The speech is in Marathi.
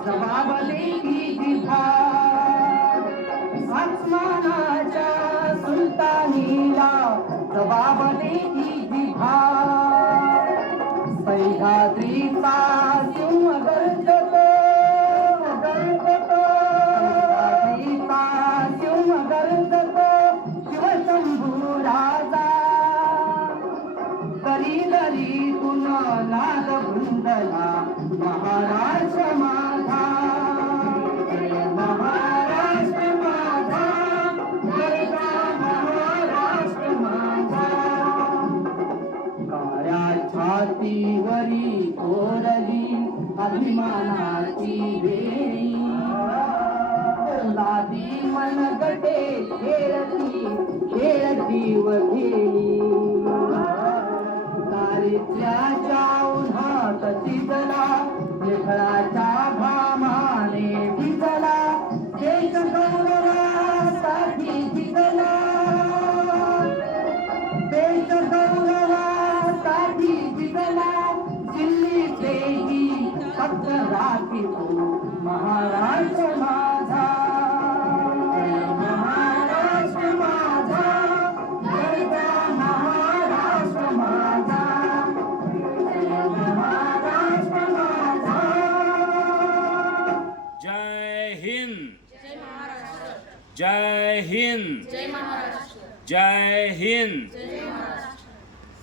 जबाब देती जिभा आसमानाच्या सुलतानीला जबाब देती जिभा सह्याद्रीचा सिंह गर्जतो सह्याद्रीचा सिंह गर्जतो शिवशंभू राजा दरी दरीतून नाद वृंदला महाराष्ट्र माझा महाराष्ट्र माझा गरजा महाराष्ट्र माझा काळ्या छातीवरी कोरली अभिमानाची वेळी लादी मनगटे खेळती खेळ जीव घेली दारिद्र्याच्या उन्हात चिजला लेखळाच्या भामाने भिजला देश गौरवासाठी जिंकला देश गौरवासाठी जिंकला दिल्लीचेही फक्त राखीतो महाराष्ट्र माझा महाराष्ट्र माझा गरजा महाराष्ट्र माझा महाराष्ट्र माझा जय हिंद जय हिंद जय हिंद